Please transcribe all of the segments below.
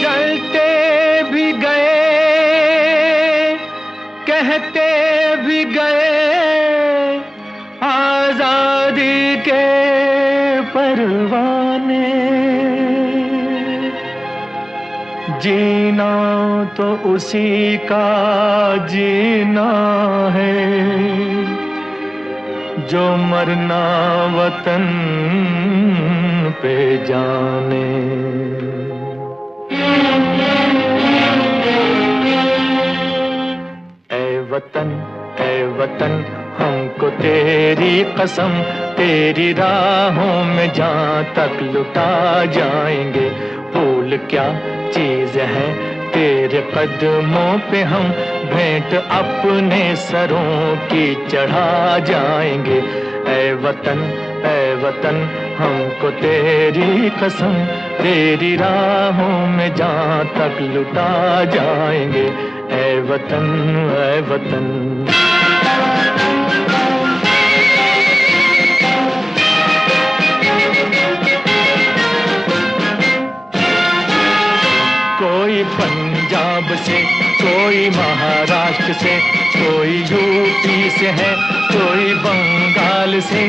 जलते भी गए, कहते भी गए, आजादी के परवाने। जीना तो उसी का जीना है, जो मरना वतन पे जाने। ऐ वतन हमको तेरी कसम, तेरी राहों में जहाँ तक लुटा जाएंगे। फूल क्या चीज है तेरे कदमों पे, हम भेंट अपने सरों की चढ़ा जाएंगे। ऐ वतन हमको तेरी कसम, तेरी राहों में जहाँ तक लुटा जाएंगे। ऐ वतन कोई पंजाब से, कोई महाराष्ट्र से, कोई यूपी से है, कोई बंगाल से।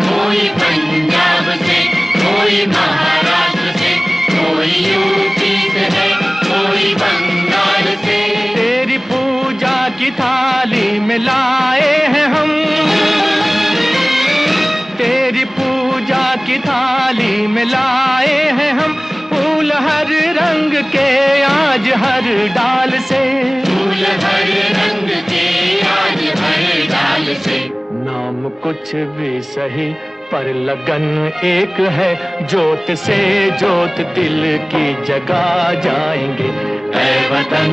कोई पंजाब से, कोई महाराष्ट्र से, कोई यूपी से है, कोई बंगाल से। तेरी पूजा की थाली में लाए हैं हम, तेरी पूजा की थाली में लाए हैं हम, फूल हर रंग के आज हर डाल से। फूल हर रंग के आज हर डाल से। नाम कुछ भी सही पर लगन एक है, जोत से जोत दिल की जगा जाएंगे। ऐ वतन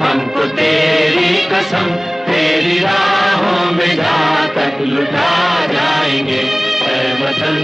हमको तेरी कसम, तेरी राहों में जहाँ तक लुटा जाएंगे। ऐ वतन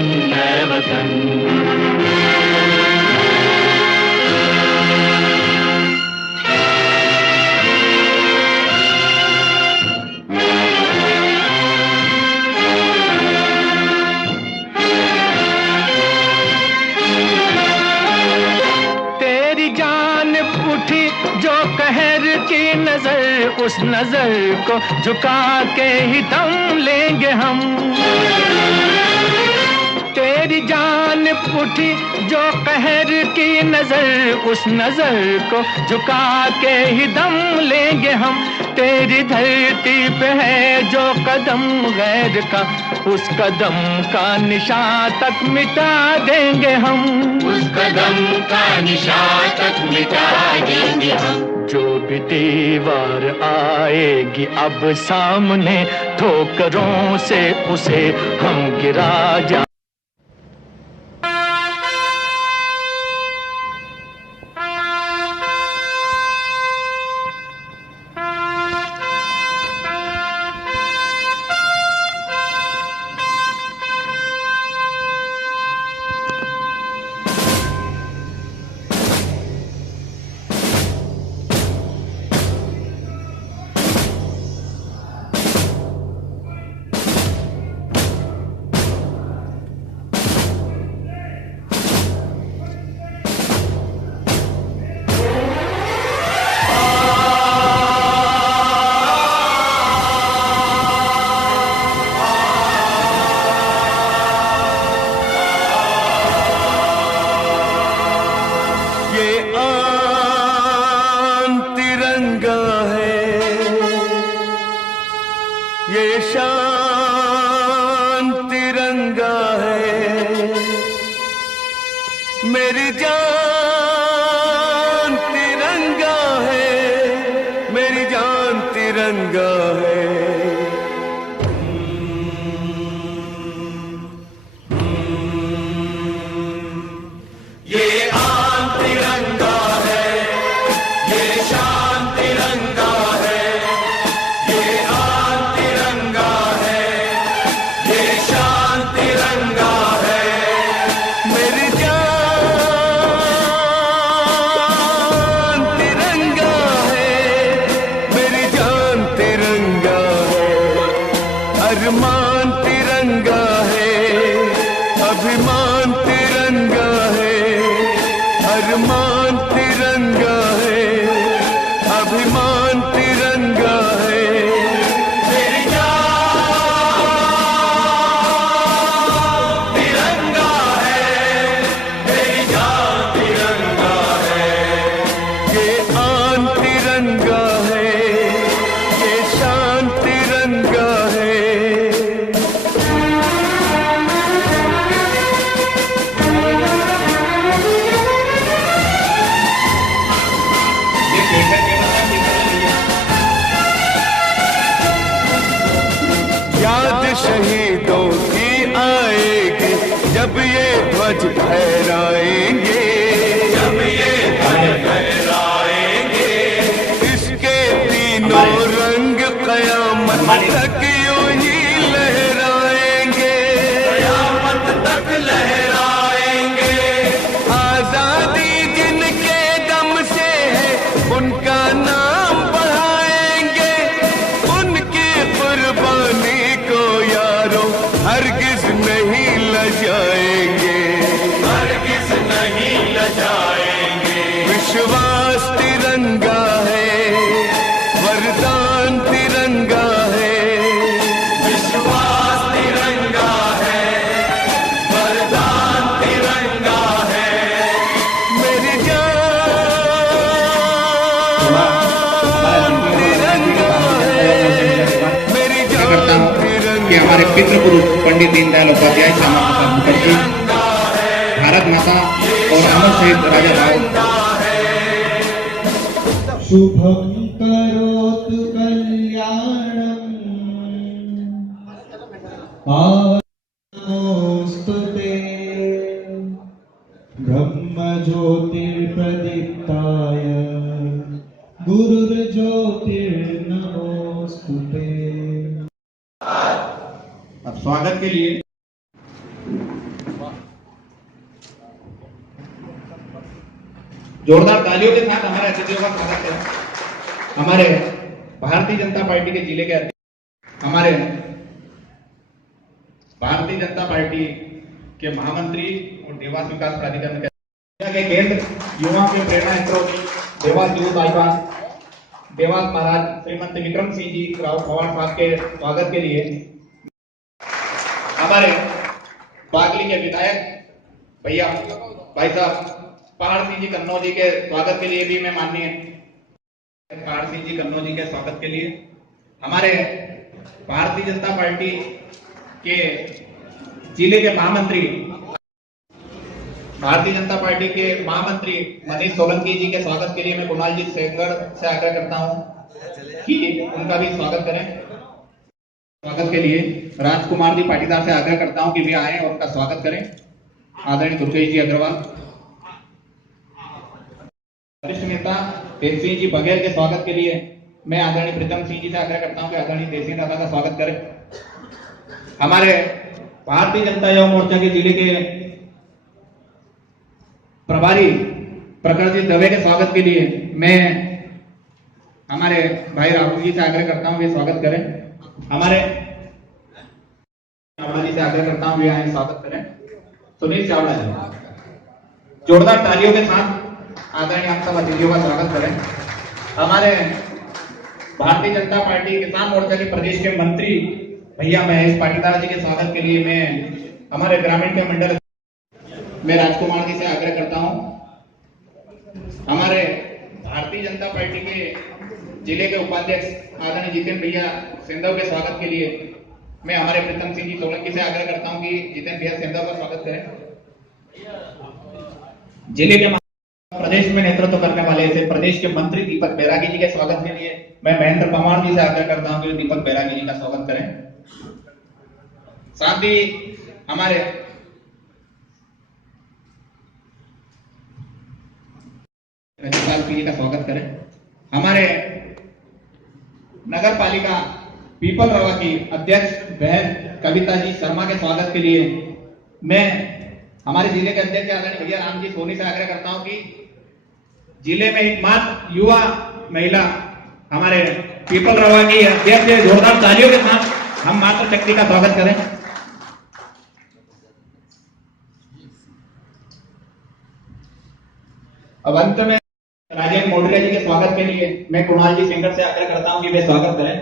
उठी जो कहर की नजर, उस नजर को झुका के ही दम लेंगे हम। तेरी जान उठी जो कहर की नजर, उस नजर को झुका के ही दम लेंगे हम। तेरी धरती पे है जो कदम गैर का, उस कदम का निशान तक मिटा देंगे हम। उस कदम का निशान तक मिटा देंगे हम। जो भी दीवार आएगी अब सामने, ठोकरों से उसे हम गिरा जा। ये शान तिरंगा है, मेरी जान तिरंगा है, मेरी जान तिरंगा है। ये आन तिरंगा है, ये शान तिरंगा है, ये आन तिरंगा है, ये शान तिरंगा है, मेरी जान तिरंगा है, मेरी जान तिरंगा अरमान तिरंगा है, अभिमान तिरंगा है, अरमान तिरंगा है, अभिमान तिरंगा है। मेरी जान तिरंगा है, मेरी जान तिरंगा है, ये आन तिरंगा है, ये शान तिरंगा है। याद शहीदों की आएगी जब ये ध्वज फहराएंगे, जब ये ध्वज फहराएंगे, इसके तीनों रंग कयामत तक यूं ही लहराएंगे, कयामत तक लहराएंगे। आजादी जिनके दम से है उनका नाम बढ़ाएंगे, उनकी कुर्बानी को यारों हरगिज नहीं लजाएंगे, हरगिज नहीं लजाएंगे। विश्वास तिरंगा है, वरदान तिरंगा है, विश्वास तिरंगा है, वरदान तिरंगा है। मेरी जान तिरंगा है, मेरी जान कि हमारे पितृ पुरुष पंडित दीनदयाल उपाध्याय, श्यामा प्रसाद मुखर्जी, भारत माता और अमर शहीद राजा भाव। शुभं करोतु कल्याणम् नमोस्तुते ब्रह्मज्योतिर्प्रदीप्ताय गुरुर्ज्योतिर्नमोस्तुते। अब स्वागत के लिए जोरदार तालियों के साथ हमारे अतिथियों का स्वागत करें। हमारे भारतीय जनता पार्टी के जिले के अध्यक्ष, हमारे भारतीय जनता पार्टी के महामंत्री और देवास विकास प्राधिकरण के केंद्र युवाओं के प्रेरणा स्रोत देवास यूथ आईकॉन देवास महाराज श्रीमंत विक्रम सिंह जी राव पवार साहब के स्वागत के लिए, हमारे बागली के विधायक भैया भाई साहब पहाड़ सिंह जी कन्नौज जी के स्वागत के लिए भी मैं माननीय पहाड़ सिंह जी कन्नौज जी के स्वागत के लिए, हमारे भारतीय जनता पार्टी के जिले के महामंत्री, भारतीय जनता पार्टी के महामंत्री मनीष सोलंकी जी के स्वागत के लिए मैं कुणाल जी सेंगर से आग्रह करता हूं कि उनका भी स्वागत करें। स्वागत के लिए राजकुमार जी पाटीदार से आग्रह करता हूं कि वे आए और उनका स्वागत करें। आदरणीय दुर्गेश जी अग्रवाल, वरिष्ठ नेता तेज सिंह जी बघेल के स्वागत के लिए मैं आदरणीय प्रीतम सिंह जी से आग्रह करता हूं कि आदरणीय तेज सिंह दादा का स्वागत करें। हमारे भारतीय जनता युवा मोर्चा के जिले के प्रभारी प्रखर जी दवे के स्वागत के लिए मैं हमारे भाई राहुल जी से आग्रह करता हूं वे स्वागत करें। हमारे चावड़ा जी से आग्रह करता हूं वे आए स्वागत करें। सुनील चावड़ा जी, जोरदार तालियों के साथ आदरणीय आप सब अतिथियों का स्वागत करें। हमारे भारतीय जनता पार्टी किसान मोर्चा के प्रदेश के मंत्री भैया महेश पाटीदार जी के स्वागत के लिए मैं हमारे ग्रामीण के मंडल मैं राजकुमार जी से आग्रह करता हूं। हमारे भारतीय जनता पार्टी के जिले के उपाध्यक्ष आदरणीय जितेंद्र भैया सिंधव के स्वागत के लिए मैं हमारे प्रीतम सिंह जी सोलंकी से आग्रह करता हूं कि जितेंद्र भैया सिंधव का स्वागत करें। जिले के प्रदेश में नेतृत्व करने वाले ऐसे प्रदेश के मंत्री दीपक बैरागी जी के स्वागत के लिए मैं महेंद्र पवार जी से आग्रह करता हूं कि दीपक बैरागी जी का स्वागत करें। साथ ही हमारे रजनीकांत जी का स्वागत करें। हमारे नगर पालिका पीपल रवा की अध्यक्ष बहन कविता जी शर्मा के स्वागत के लिए मैं हमारे जिले के अध्यक्ष आदरणीय भैया राम जी सोनी से आग्रह करता हूं कि जिले में एकमात्र युवा महिला हमारे पीपल रवा की अध्यक्ष जोरदार तालियों के साथ हम मातृशक्ति का स्वागत करें। अब अंत में राजेंद्र मोढरिया जी के स्वागत के लिए मैं कुणाल जी सेंगर से आग्रह करता हूं कि वे स्वागत करें।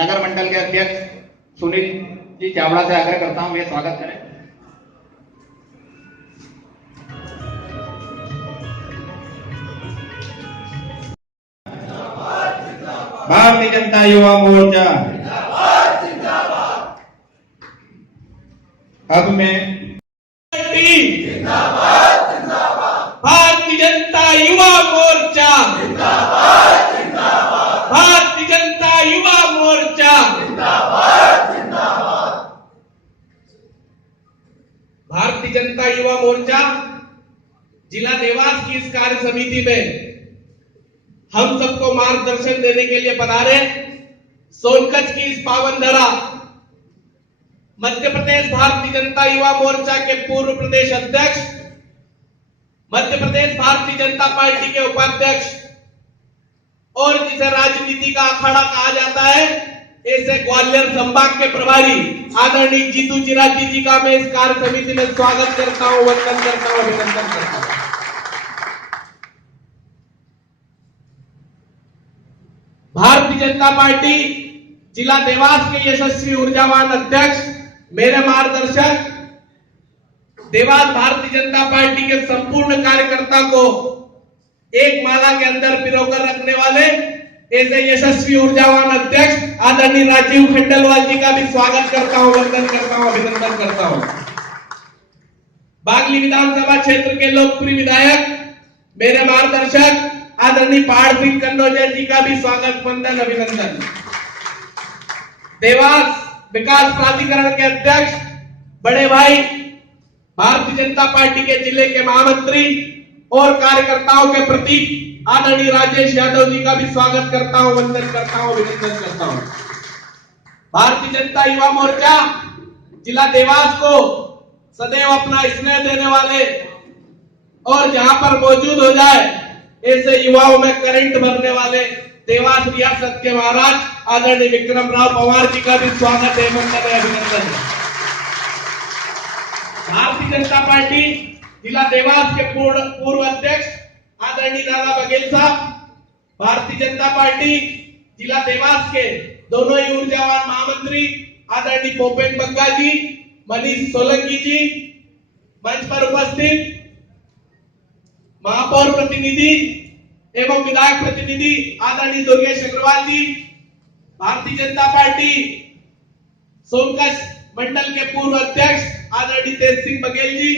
नगर मंडल के अध्यक्ष सुनील जी चावड़ा से आग्रह करता हूं वे स्वागत करें। भारतीय जनता युवा मोर्चा अब मैं भारतीय जनता युवा मोर्चा भारतीय जनता युवा मोर्चा भारतीय जनता युवा मोर्चा जिला देवास की इस कार्य समिति में हम सबको मार्गदर्शन देने के लिए पधारे सोनकच्छ की इस पावन धरा मध्य प्रदेश भारतीय जनता युवा मोर्चा के पूर्व प्रदेश अध्यक्ष, मध्य प्रदेश भारतीय जनता पार्टी के उपाध्यक्ष और जिसे राजनीति का अखाड़ा कहा जाता है, ऐसे ग्वालियर संभाग के प्रभारी आदरणीय जीतू चिराजी जी का मैं इस कार्य समिति में स्वागत करता हूं, वंदन करता हूं, अभिनंदन करता हूं। भारतीय जनता पार्टी जिला देवास के यशस्वी ऊर्जावान अध्यक्ष, मेरे मार्गदर्शक, देवास भारतीय जनता पार्टी के संपूर्ण कार्यकर्ता को एक माला के अंदर पिरोकर रखने वाले ऐसे यशस्वी ऊर्जावान अध्यक्ष आदरणीय राजीव खंडेलवाल जी का भी स्वागत करता हूं, वंदन करता हूं, अभिनंदन करता हूं। बागली विधानसभा क्षेत्र के लोकप्रिय विधायक, मेरे मार्गदर्शक आदरणीय पहाड़ सिंह कन्नौजिया जी का भी स्वागत, वंदन, अभिनंदन। देवास विकास प्राधिकरण के अध्यक्ष बड़े भाई, भारतीय जनता पार्टी के जिले के महामंत्री और कार्यकर्ताओं के प्रति आदरणीय राजेश यादव जी का भी स्वागत करता हूं, वंदन करता हूं, अभिनंदन करता हूं। भारतीय जनता युवा मोर्चा जिला देवास को सदैव अपना स्नेह देने वाले और जहां पर मौजूद हो जाए ऐसे युवाओं में करंट भरने वाले देवास रियासत के महाराज आदरणीय विक्रम राव पवार जी का भी स्वागत है, वंदन है, अभिनंदन है। भारतीय जनता पार्टी जिला देवास के पूर्व अध्यक्ष आदरणीय दादा बघेल साहब, भारतीय जनता पार्टी जिला देवास के दोनों ही ऊर्जावान महामंत्री आदरणीय भूपेन बग्गा जी, मनीष सोलंकी जी, मंच पर उपस्थित महापौर प्रतिनिधि एवं विधायक प्रतिनिधि आदरणीय दुर्गेश अग्रवाल जी, भारतीय जनता पार्टी सोनकच्छ मंडल के पूर्व अध्यक्ष आदरणीय तेज सिंह बघेल जी,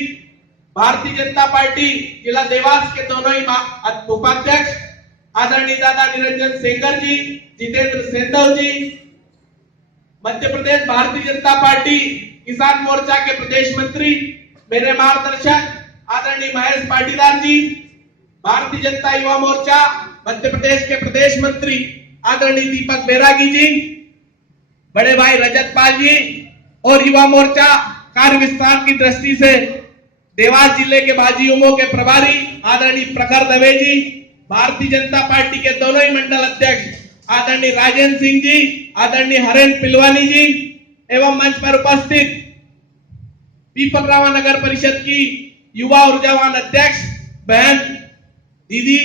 भारतीय जनता पार्टी जिला देवास के दोनों ही उपाध्यक्ष आदरणीय दादा निरंजन सेंगर जी, जितेंद्र सेंधव जी, मध्य प्रदेश भारतीय जनता पार्टी किसान मोर्चा के प्रदेश मंत्री, मेरे मार्गदर्शक आदरणीय महेश पाटीदार जी, भारतीय जनता युवा मोर्चा मध्य प्रदेश के प्रदेश मंत्री आदरणीय दीपक बैरागी जी, बड़े भाई रजत पाल जी और युवा मोर्चा कार्य विस्तार की दृष्टि से देवास जिले के बाजियों के प्रभारी आदरणीय प्रखर दवे जी, भारतीय जनता पार्टी के दोनों ही मंडल अध्यक्ष आदरणीय राजेंद्र सिंह जी, आदरणीय हरेंद्र पिलवानी जी एवं मंच पर उपस्थित पीपलरावा नगर परिषद की युवा ऊर्जावान अध्यक्ष बहन दीदी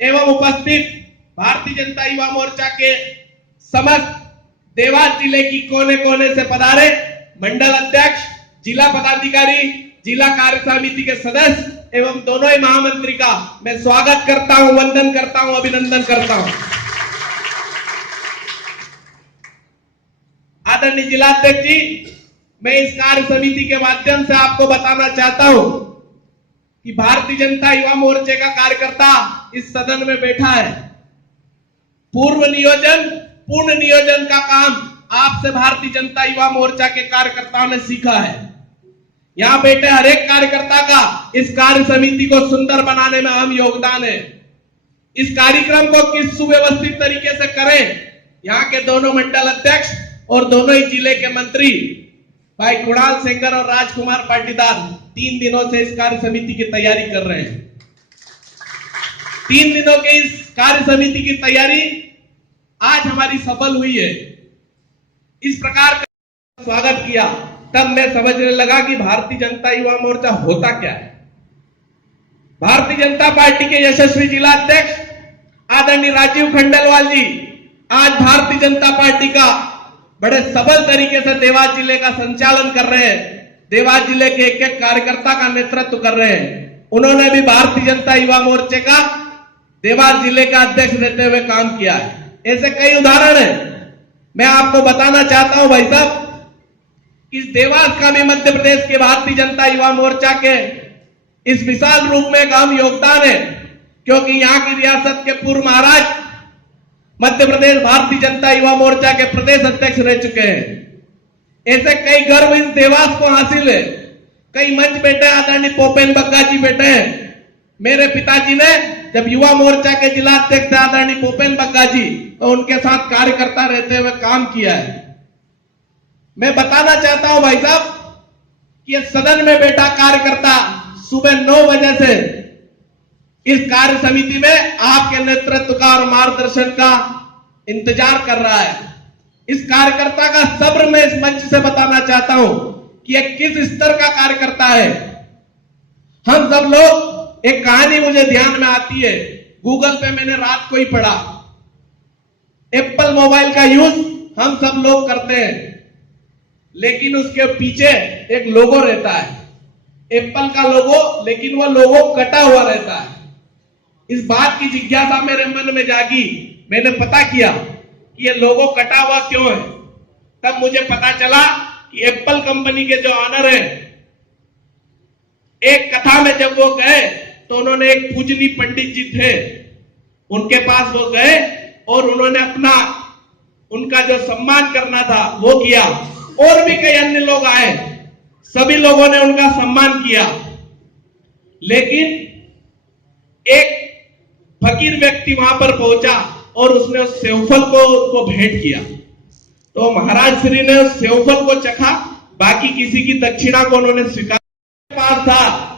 एवं उपस्थित भारतीय जनता युवा मोर्चा के समस्त देवास जिले की कोने कोने से पधारे मंडल अध्यक्ष, जिला पदाधिकारी, जिला कार्य समिति के सदस्य एवं दोनों ही महामंत्री का मैं स्वागत करता हूं, वंदन करता हूं, अभिनंदन करता हूं। आदरणीय जिलाध्यक्ष जी, मैं इस कार्य समिति के माध्यम से आपको बताना चाहता हूं कि भारतीय जनता युवा मोर्चे का कार्यकर्ता इस सदन में बैठा है। पूर्व नियोजन, पूर्ण नियोजन का काम आपसे भारतीय जनता युवा मोर्चा के कार्यकर्ताओं ने सीखा है। यहां बैठे हर एक कार्यकर्ता का इस कार्य समिति को सुंदर बनाने में अहम योगदान है। इस कार्यक्रम को किस सुव्यवस्थित तरीके से करें, यहाँ के दोनों मंडल अध्यक्ष और दोनों ही जिले के मंत्री भाई कुणाल सेंगर और राजकुमार पाटीदार 3 दिनों से इस कार्य समिति की तैयारी कर रहे हैं। 3 दिनों के इस कार्य समिति की तैयारी आज हमारी सफल हुई है। इस प्रकार का स्वागत किया, तब मैं समझने लगा कि भारतीय जनता युवा मोर्चा होता क्या है। भारतीय जनता पार्टी के यशस्वी जिला अध्यक्ष आदरणीय राजीव खंडेलवाल जी आज भारतीय जनता पार्टी का बड़े सबल तरीके से देवास जिले का संचालन कर रहे हैं। देवास जिले के एक एक कार्यकर्ता का नेतृत्व कर रहे हैं। उन्होंने भी भारतीय जनता युवा मोर्चे का देवास जिले का अध्यक्ष रहते हुए काम किया है। ऐसे कई उदाहरण हैं। मैं आपको बताना चाहता हूं भाई साहब, इस देवास का भी मध्य प्रदेश के भारतीय जनता युवा मोर्चा के इस विशाल रूप में एक अहम योगदान है, क्योंकि यहां की रियासत के पूर्व महाराज मध्य प्रदेश भारतीय जनता युवा मोर्चा के प्रदेश अध्यक्ष रह चुके हैं। ऐसे कई गर्व इस देवास को हासिल है। कई मंच बैठे आदरणीय पोपेन बग्गा जी बैठे हैं। मेरे पिताजी ने जब युवा मोर्चा के जिला अध्यक्ष थे आदरणीय पोपेन बग्गा जी, तो उनके साथ कार्यकर्ता रहते हुए काम किया है। मैं बताना चाहता हूं भाई साहब कि सदन में बैठा कार्यकर्ता सुबह 9 बजे से इस कार्य समिति में आपके नेतृत्व का और मार्गदर्शन का इंतजार कर रहा है। इस कार्यकर्ता का सब्र मैं इस मंच से बताना चाहता हूं कि यह किस स्तर का कार्यकर्ता है। हम सब लोग, एक कहानी मुझे ध्यान में आती है, गूगल पे मैंने रात को ही पढ़ा। एप्पल मोबाइल का यूज हम सब लोग करते हैं, लेकिन उसके पीछे एक लोगो रहता है, एप्पल का लोगो, लेकिन वो लोगो कटा हुआ रहता है। इस बात की जिज्ञासा मेरे मन में जागी। मैंने पता किया कि ये लोगो कटा हुआ क्यों है। तब मुझे पता चला कि एप्पल कंपनी के जो ऑनर है, एक कथा में जब वो गए तो उन्होंने एक पूजनी पंडित जी थे, उनके पास वो गए और उन्होंने उनका जो सम्मान करना था वो किया। और भी कई अन्य लोग आए, सभी लोगों ने उनका सम्मान किया, लेकिन एक फकीर व्यक्ति वहां पर पहुंचा और उसने उस सेवफल को भेंट किया। तो महाराज श्री ने उस सेवफल को चखा, बाकी किसी की दक्षिणा को उन्होंने स्वीकार पास था,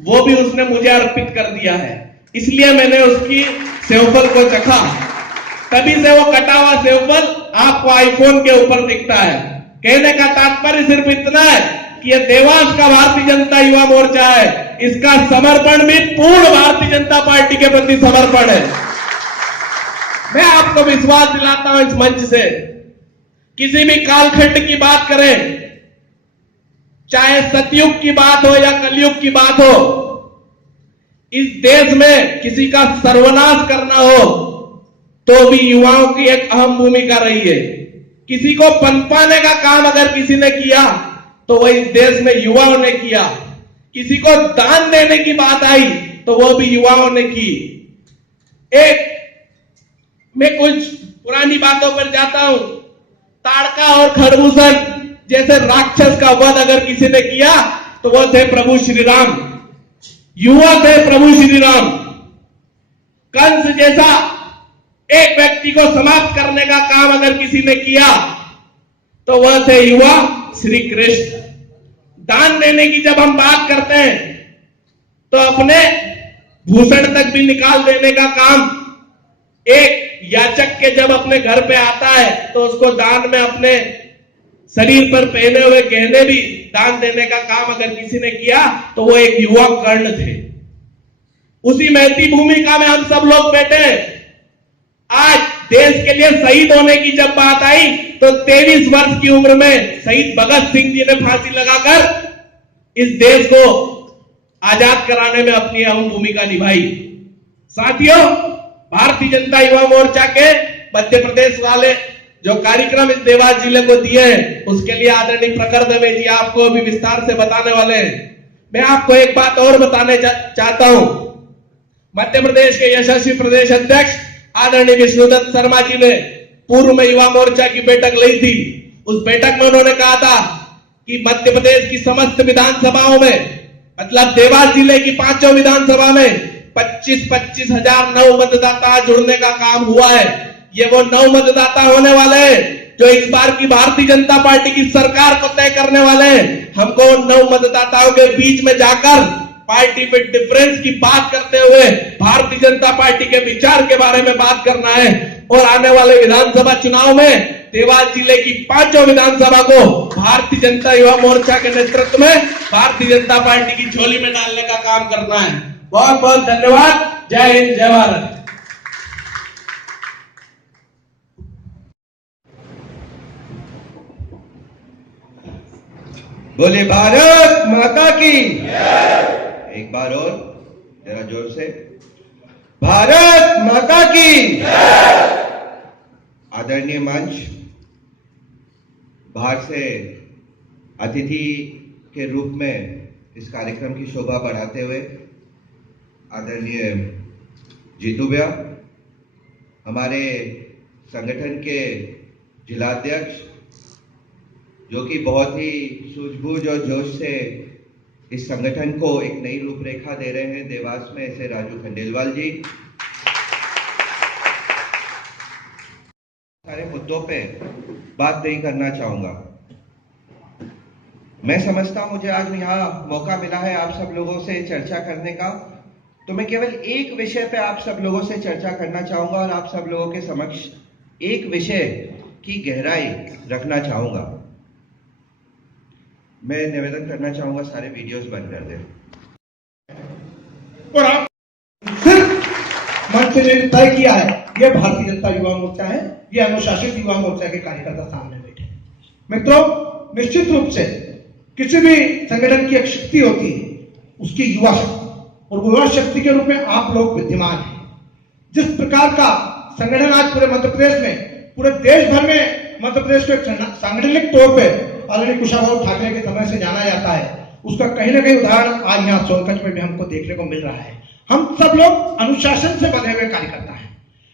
वो भी उसने मुझे अर्पित कर दिया है, इसलिए मैंने उसकी सेवफल को चखा। तभी से वो कटा हुआ सेवफल आपको आईफोन के ऊपर दिखता है। कहने का तात्पर्य सिर्फ इतना है कि ये देवास का भारतीय जनता युवा मोर्चा है, इसका समर्पण भी पूर्ण भारतीय जनता पार्टी के प्रति समर्पण है। मैं आपको विश्वास दिलाता हूं इस मंच से, किसी भी कालखंड की बात करें, चाहे सतयुग की बात हो या कलयुग की बात हो, इस देश में किसी का सर्वनाश करना हो तो भी युवाओं की एक अहम भूमिका रही है। किसी को पनपाने का काम अगर किसी ने किया तो वह इस देश में युवाओं ने किया। किसी को दान देने की बात आई तो वो भी युवाओं ने की। मैं कुछ पुरानी बातों पर जाता हूं। ताड़का और खरदूषण जैसे राक्षस का वध अगर किसी ने किया तो वो थे प्रभु श्री राम, युवा थे प्रभु श्री राम। कंस जैसा एक व्यक्ति को समाप्त करने का काम अगर किसी ने किया तो वह थे युवा श्री कृष्ण। दान देने की जब हम बात करते हैं तो अपने भूषण तक भी निकाल देने का काम, एक याचक के जब अपने घर पे आता है तो उसको दान में अपने शरीर पर पहने हुए गहने भी दान देने का काम अगर किसी ने किया तो वो एक युवा कर्ण थे। उसी महती भूमिका में हम सब लोग बैठे हैं। आज देश के लिए शहीद होने की जब बात आई तो 23 वर्ष की उम्र में शहीद भगत सिंह जी ने फांसी लगाकर इस देश को आजाद कराने में अपनी अहम भूमिका निभाई। साथियों, भारतीय जनता युवा मोर्चा के मध्य प्रदेश वाले जो कार्यक्रम इस देवास जिले को दिए हैं, उसके लिए आदरणीय प्रखर दवे जी आपको अभी विस्तार से बताने वाले हैं। मैं आपको एक बात और बताने चाहता हूं। मध्य प्रदेश के यशस्वी प्रदेश अध्यक्ष आदरणीय विष्णुदत्त शर्मा जी ने पूर्व में युवा मोर्चा की बैठक ली थी। उस बैठक में उन्होंने कहा था कि मध्य प्रदेश की समस्त विधानसभाओं में, मतलब देवास जिले की 5 विधानसभा में 25-25 हजार नव मतदाता जुड़ने का काम हुआ है। ये वो नव मतदाता होने वाले हैं जो इस बार की भारतीय जनता पार्टी की सरकार को तय करने वाले हैं। हमको उन नव मतदाताओं के बीच में जाकर पार्टी में डिफरेंस की बात करते हुए भारतीय जनता पार्टी के विचार के बारे में बात करना है और आने वाले विधानसभा चुनाव में देवास जिले की 5 विधानसभा को भारतीय जनता युवा मोर्चा के नेतृत्व में भारतीय जनता पार्टी की झोली में डालने का काम करना है। बहुत बहुत धन्यवाद। जय हिंद, जय भारत। बोले भारत माता की। एक बार और जरा जोर से, भारत माता की। आदरणीय मंच, बाहर से अतिथि के रूप में इस कार्यक्रम की शोभा बढ़ाते हुए आदरणीय जीतू भैया, हमारे संगठन के जिलाध्यक्ष, जो कि बहुत ही सूझबूझ और जोश से इस संगठन को एक नई रूपरेखा दे रहे हैं देवास में, ऐसे राजू खंडेलवाल जी। सारे मुद्दों पे बात नहीं करना चाहूंगा। मैं समझता हूं मुझे आज यहाँ मौका मिला है आप सब लोगों से चर्चा करने का, तो मैं केवल एक विषय पे आप सब लोगों से चर्चा करना चाहूंगा और आप सब लोगों के समक्ष एक विषय की गहराई रखना चाहूंगा। मैं निवेदन करना चाहूंगा सारे वीडियोस बंद कर दें। और आप सिर्फ मंच ने तय किया है, यह भारतीय जनता युवा मोर्चा है, यह अनुशासित युवा मोर्चा के कार्यकर्ता सामने बैठे हैं। मित्रों, निश्चित रूप से किसी भी संगठन की एक शक्ति होती है, उसकी युवा शक्ति, और युवा शक्ति के रूप में आप लोग विद्यमान हैं। जिस प्रकार का संगठन आज पूरे मध्य प्रदेश में, पूरे देश भर में मध्य प्रदेश को सांगठनिक तौर पर आदरणीय कुशाभाऊ ठाकरे के समय से जाना जाता है, उसका कहीं ना कहीं उदाहरण आज यहाँ सोनकच्छ में भी हमको देखने को मिल रहा है। हम सब लोग अनुशासन से बंधे हुए कार्यकर्ता हैं,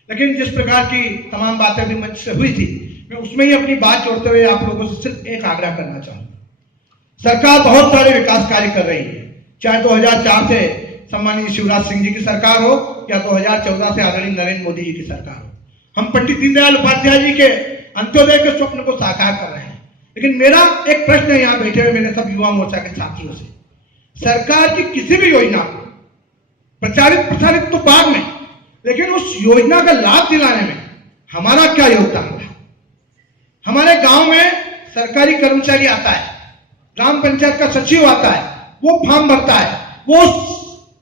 लेकिन जिस प्रकार की तमाम बातें भी मंच से हुई थी, मैं उसमें ही अपनी बात जोड़ते हुए आप लोगों से सिर्फ एक आग्रह करना चाहूंगा। सरकार बहुत सारे विकास कार्य कर रही है, चाहे 2004 से सम्मानीय शिवराज सिंह जी की सरकार हो या 2014 से आदरणीय नरेंद्र मोदी जी की सरकार हो। हम पंडित दीनदयाल उपाध्याय जी के अंत्योदय के स्वप्न को साकार कर रहे हैं। लेकिन मेरा एक प्रश्न है यहाँ बैठे हुए मेरे सब युवा मोर्चा के साथियों से, सरकार की किसी भी योजना को प्रचारित तो बाद में, लेकिन उस योजना का लाभ दिलाने में हमारा क्या योगदान है? हमारे गांव में सरकारी कर्मचारी आता है, ग्राम पंचायत का सचिव आता है, वो फॉर्म भरता है, वो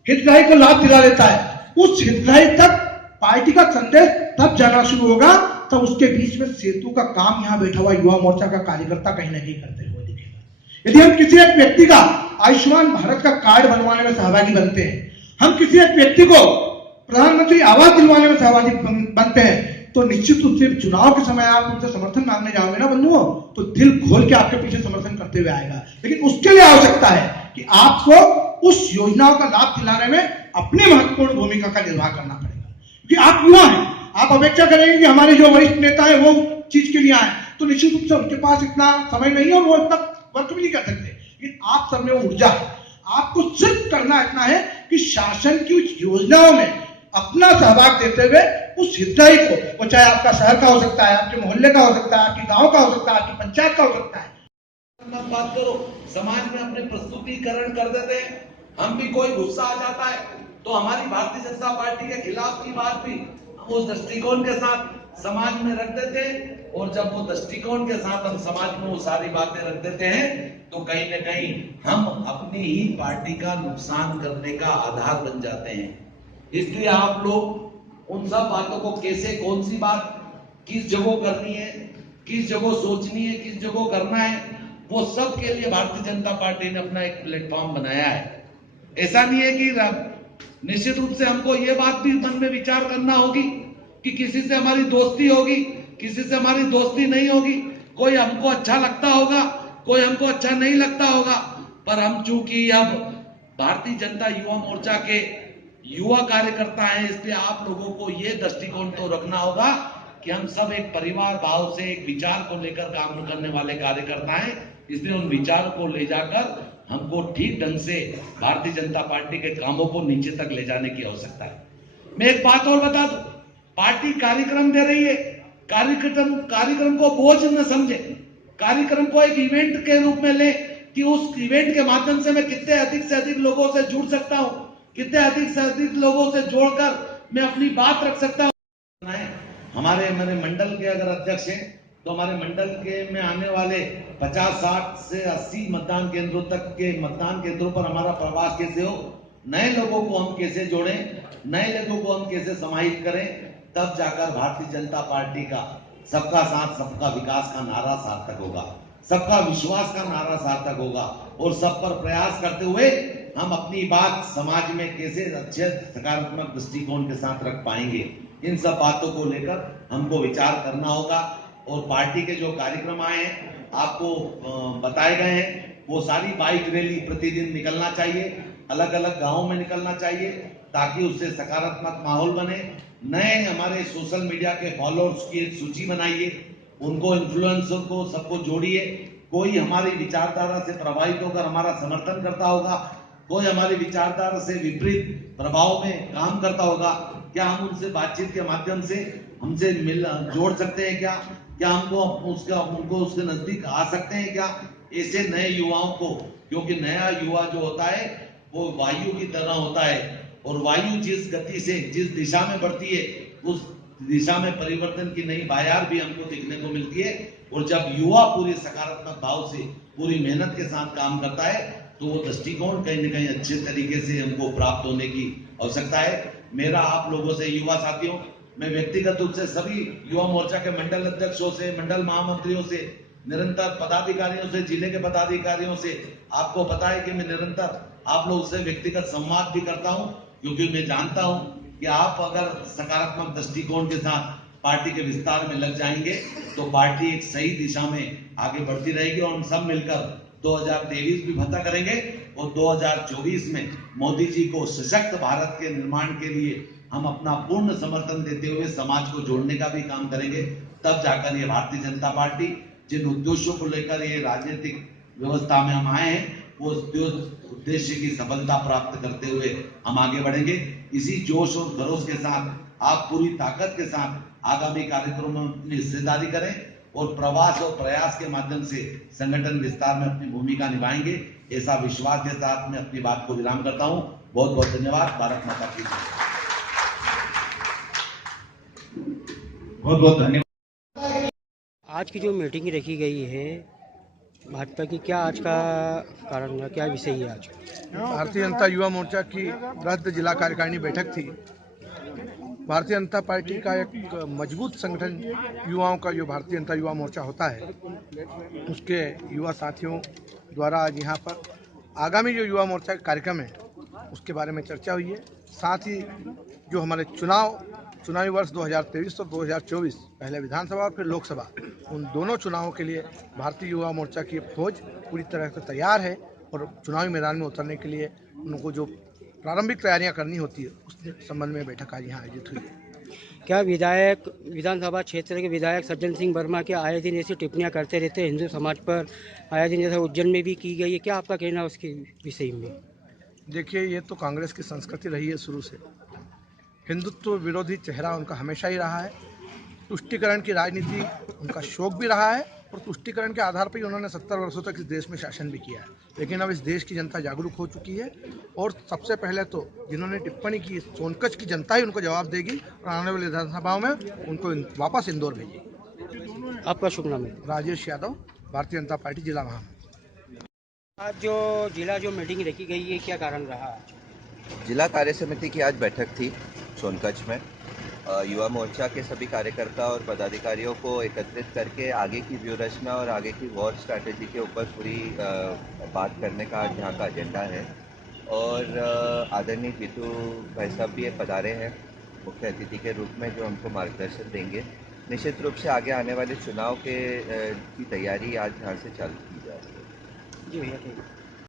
हितग्राही को लाभ दिला देता है। उस हितग्राही तक पार्टी का संदेश तब जाना शुरू होगा, तब उसके बीच में सेतु का काम यहाँ बैठा हुआ युवा मोर्चा का कार्यकर्ता कहीं ना कहीं करते हुए दिखेगा। यदि हम किसी एक व्यक्ति का आयुष्मान भारत का कार्ड बनवाने में सहभागी बनते हैं, हम किसी एक व्यक्ति को प्रधानमंत्री आवास दिलवाने में सहभागी बनते हैं, तो निश्चित रूप से चुनाव के समय आप उनसे समर्थन मांगने जाओगे ना बंधुओं, तो दिल खोल के आपके पीछे समर्थन करते हुए आएगा। लेकिन उसके लिए आवश्यकता है कि आपको उस योजनाओं का लाभ दिलाने में अपनी महत्वपूर्ण भूमिका का निर्वाह करना पड़ेगा, क्योंकि आप युवा हैं। आप अपेक्षा करेंगे कि हमारे जो वरिष्ठ नेता है वो चीज के लिए आए, तो निश्चित रूप से उनके पास इतना समय नहीं है और वो इतना वर्क भी नहीं कर सकते। लेकिन आप सब में ऊर्जा है, आपको सिर्फ करना इतना है कि शासन की उस योजनाओं में अपना सहभाग देते हुए उस हितग्राही को, वो चाहे आपका शहर का हो सकता है, आपके मोहल्ले का हो सकता है, आपके गांव का हो सकता है, आपकी पंचायत का हो सकता है। मत बात करो, समाज में अपने प्रस्तुतिकरण कर देते हैं, हम भी कोई गुस्सा आ जाता है तो हमारी भारतीय जनता पार्टी के खिलाफ की बात भी हम उस दृष्टिकोण के साथ समाज में रख देते हैं, और जब वो दृष्टिकोण के साथ हम समाज में वो सारी बातें रख देते हैं तो कहीं न कहीं हम अपनी ही पार्टी का नुकसान करने का आधार बन जाते हैं। इसलिए आप लोग उन सब बातों को कैसे, कौन सी बात किस जगह करनी है, किस जगह सोचनी है, किस जगह करना है, वो सब के लिए भारतीय जनता पार्टी ने अपना एक प्लेटफॉर्म बनाया है। ऐसा नहीं है कि निश्चित रूप से हमको ये बात भी मन में विचार करना होगी कि किसी से हमारी दोस्ती होगी, किसी से हमारी दोस्ती नहीं होगी, कोई हमको अच्छा लगता होगा, कोई हमको अच्छा नहीं लगता होगा, पर हम चूंकि अब भारतीय जनता युवा मोर्चा के युवा कार्यकर्ता हैं, इसलिए आप लोगों को ये दृष्टिकोण तो रखना होगा कि हम सब एक परिवार भाव से एक विचार को लेकर काम करने वाले कार्यकर्ता हैं। इसलिए उन विचारों को ले जाकर हमको ठीक ढंग से भारतीय जनता पार्टी के कामों को नीचे तक ले जाने की आवश्यकता है। मैं एक बात और बता दूं, पार्टी कार्यक्रम दे रही है, कार्यक्रम को बोझ न समझे, कार्यक्रम को एक इवेंट के रूप में ले कि उस इवेंट के माध्यम से मैं कितने अधिक से अधिक लोगों से जुड़ सकता हूं, कितने अधिक से अधिक लोगों से जोड़कर मैं अपनी बात रख सकता हूं। हमारे मंडल के अगर अध्यक्ष हैं तो हमारे मंडल के में आने वाले 50-60 से 80 मतदान केंद्रों तक के मतदान केंद्रों पर हमारा प्रवास कैसे हो, नए लोगों को हम कैसे जोड़ें, नए लोगों को हम कैसे समाहित करें, तब जाकर भारतीय जनता पार्टी का सबका साथ सबका विकास का नारा सार्थक होगा, सबका विश्वास का नारा सार्थक होगा और सब पर प्रयास करते हुए हम अपनी बात समाज में कैसे अच्छे सकारात्मक दृष्टिकोण के साथ रख पाएंगे, इन सब बातों को लेकर हमको विचार करना होगा। और पार्टी के जो कार्यक्रम आए हैं आपको बताए गए हैं, वो सारी बाइक रैली प्रतिदिन निकलना चाहिए, अलग अलग गांवों में निकलना चाहिए ताकि उससे सकारात्मक माहौल बने। नए हमारे सोशल मीडिया के फॉलोअर्स की एक सूची बनाइए, उनको इन्फ्लुएंसर को सबको जोड़िए। कोई हमारी विचारधारा से प्रभावित होकर हमारा समर्थन करता होगा, कोई हमारी विचारधारा से विपरीत प्रभाव में काम करता होगा, क्या हम उनसे बातचीत के माध्यम से हमसे जोड़ सकते हैं क्या उनको उसके नजदीक आ सकते हैं क्या? ऐसे नए युवाओं को, क्योंकि नया युवा जो होता है वो वायु की तरह होता है और वायु जिस गति से जिस दिशा में बढ़ती है उस दिशा में परिवर्तन की नई बायार भी हमको देखने को मिलती है। और जब युवा पूरी सकारात्मक भाव से पूरी मेहनत के साथ काम करता है तो वो दृष्टिकोण कहीं न कहीं अच्छे तरीके से हमको प्राप्त होने की आवश्यकता है। मेरा आप लोगों से, युवा साथियों, मैं व्यक्तिगत रूप से सभी युवा मोर्चा के मंडल अध्यक्षों से, मंडल महामंत्रियों से, निरंतर पदाधिकारियों से, जिले के पदाधिकारियों से, आपको पता है कि मैं निरंतर आप लोगों से व्यक्तिगत संवाद भी करता हूं, क्योंकि मैं जानता हूं कि आप अगर सकारात्मक दृष्टिकोण के साथ पार्टी के विस्तार में लग जाएंगे तो पार्टी एक सही दिशा में आगे बढ़ती रहेगी और हम सब मिलकर 2023 भी फतह करेंगे और 2024 में मोदी जी को सशक्त भारत के निर्माण के लिए हम अपना पूर्ण समर्थन देते हुए समाज को जोड़ने का भी काम करेंगे। तब जाकर ये भारतीय जनता पार्टी जिन उद्देश्यों को लेकर ये राजनीतिक व्यवस्था में हम आए हैं वो उद्देश्य की सफलता प्राप्त करते हुए हम आगे बढ़ेंगे। इसी जोश और खरोश के साथ आप पूरी ताकत के साथ आगामी कार्यक्रमों में हिस्सेदारी करें और प्रवास और प्रयास के माध्यम से संगठन विस्तार में अपनी भूमिका निभाएंगे। ऐसा विश्वास के साथ मैं अपनी बात को विराम करता हूं। बहुत बहुत धन्यवाद। भारत माता की जय। बहुत बहुत धन्यवाद। आज की जो मीटिंग रखी गई है भाजपा की, क्या आज का कारण है, क्या विषय है आज? भारतीय जनता युवा मोर्चा की वृहद जिला कार्यकारिणी बैठक थी। भारतीय जनता पार्टी का एक मजबूत संगठन युवाओं का जो भारतीय जनता युवा मोर्चा होता है उसके युवा साथियों द्वारा आज यहाँ पर आगामी जो युवा मोर्चा का कार्यक्रम है उसके बारे में चर्चा हुई है। साथ ही जो हमारे चुनावी वर्ष 2023 और 2024, पहले विधानसभा और फिर लोकसभा, उन दोनों चुनावों के लिए भारतीय युवा मोर्चा की फौज पूरी तरह से तैयार है और चुनावी मैदान में उतरने के लिए उनको जो प्रारंभिक तैयारियां करनी होती है उस संबंध में बैठक आज यहाँ आयोजित हुई है। क्या विधानसभा क्षेत्र के विधायक सज्जन सिंह वर्मा के आए दिन ऐसी टिप्पणियां करते रहते हैं हिंदू समाज पर, आए दिन जैसा उज्जैन में भी की गई है, क्या आपका कहना है उसके विषय में? देखिए, ये तो कांग्रेस की संस्कृति रही है शुरू से। हिंदुत्व विरोधी चेहरा उनका हमेशा ही रहा है। तुष्टीकरण की राजनीति उनका शौक भी रहा है और तुष्टीकरण के आधार पर ही उन्होंने 70 वर्षों तक इस देश में शासन भी किया है। लेकिन अब इस देश की जनता जागरूक हो चुकी है और सबसे पहले तो जिन्होंने टिप्पणी की सोनकच्छ की जनता ही उनको जवाब देगी और आने वाली विधानसभाओं में उनको वापस इंदौर भेजेगी। आपका शुभ नाम है? राजेश यादव, भारतीय जनता पार्टी जिला महामंत्री। आज जो मीटिंग रखी गई है, क्या कारण रहा? जिला कार्य समिति की आज बैठक थी सोनकच्छ में। युवा मोर्चा के सभी कार्यकर्ता और पदाधिकारियों को एकत्रित करके आगे की व्यूह रचना और आगे की वॉर स्ट्रैटेजी के ऊपर पूरी बात करने का आज यहाँ का एजेंडा है। और आदरणीय जीतू भाई साहब भी पधारे हैं मुख्य अतिथि के रूप में, जो हमको मार्गदर्शन देंगे। निश्चित रूप से आगे आने वाले चुनाव की तैयारी आज यहाँ से चालू की जा रही है। जी भैया, ठीक है।